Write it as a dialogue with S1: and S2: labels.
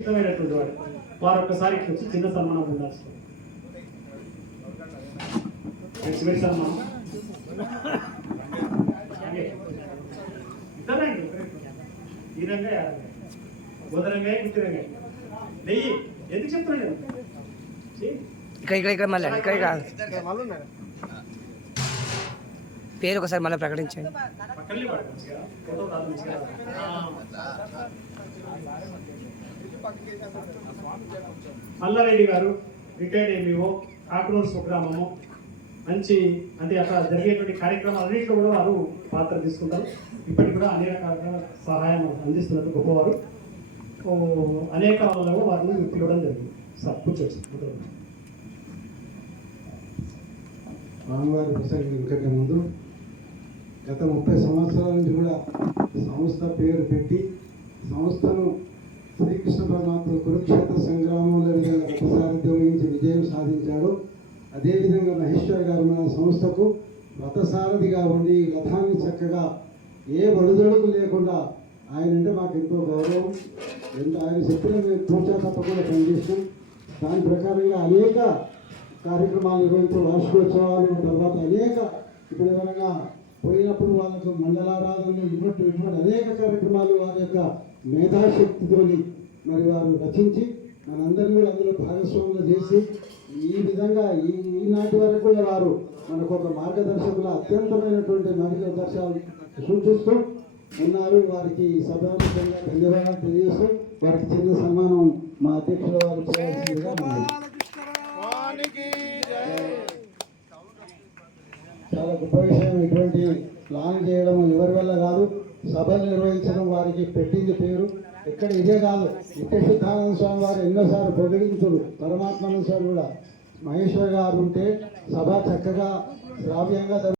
S1: ఇష్టమైనటువంటి వాడు. వారు ఒక్కసారి వచ్చి చిన్న సన్మానం ఉండాల్సింది సన్మానం. ఇద్దరండి. ఈ రంగా ఆ రంగా. బుధరంగా గుర్తి రంగా నెయ్యి. ఎందుకు చెప్తున్నాను నేను.
S2: ఇక్కడ ఇక్కడ ఇక్కడ మళ్ళీ ఇక్కడ కాదు పేరు ఒకసారి మళ్ళీ ప్రకటించండి.
S1: మల్లారెడ్డి గారు రిటైర్డ్ ఎంఈఓ కాకునూరు స్వగ్రామము. మంచి అంటే అక్కడ జరిగేటువంటి కార్యక్రమాలన్నింటిలో కూడా వారు పాత్ర తీసుకుంటారు. ఇప్పటికి కూడా అనేక రకాల సహాయం అందిస్తున్నట్టు గొప్పవారు. అనేక వాళ్ళలో వారిని పిలవడం జరిగింది. సార్ కూర్చోవచ్చు కూర్చోండి.
S3: ప్రసంగం కంటే ముందు గత ముప్పై సంవత్సరాల నుంచి కూడా సంస్థ పేరు పెట్టి సంస్థను శ్రీకృష్ణ పరమాత్మ కురుక్షేత్ర సంగ్రామంలో విధంగా రథసారథ్యం వహించి విజయం సాధించాడు. అదేవిధంగా మహేశ్వర్ గారు మన సంస్థకు రథసారథిగా ఉండి రథాన్ని చక్కగా ఏ ఒడిదొడుకు లేకుండా ఆయన అంటే మాకు ఎంతో గౌరవం. ఎంత ఆయన చెప్పిన మేము తూచా తప్పకుండా పనిచేస్తాం. దాని ప్రకారంగా అనేక కార్యక్రమాలు నిర్వహించడం వార్షికోత్సవాలు తర్వాత అనేక ఇప్పుడు ఎవరైనా పోయినప్పుడు వాళ్ళకు మండలారాధనలు ఇవ్వట్టు అనేక కార్యక్రమాలు వారి యొక్క మేధాశక్తితోని మరి వారు రచించి మనందరినీ కూడా అందులో భాగస్వాములు చేసి ఈ విధంగా ఈ ఈనాటి వరకు కూడా వారు మనకు ఒక మార్గదర్శకుల అత్యంతమైనటువంటి మార్గదర్శకాలు సూచిస్తూ ఉన్నారు. వారికి సభాముఖంగా ధన్యవాదాలు తెలియజేస్తూ వారికి చిన్న సన్మానం మా అధ్యక్షుల వారు చేయాల్సిందిగా మనం చాలా గొప్ప విషయం ఇటువంటి ప్లాన్ చేయడం ఎవరి వల్ల కాదు సభలు నిర్వహించడం వారికి పెట్టింది పేరు. ఇక్కడ ఇదే కాదు నిత్య సిద్ధానంద స్వామి వారు ఎన్నోసార్లు పొగిడించుడు పరమాత్మానంద స్వామి కూడా. మహేశ్వర్ గారు ఉంటే సభ చక్కగా శ్రావ్యంగా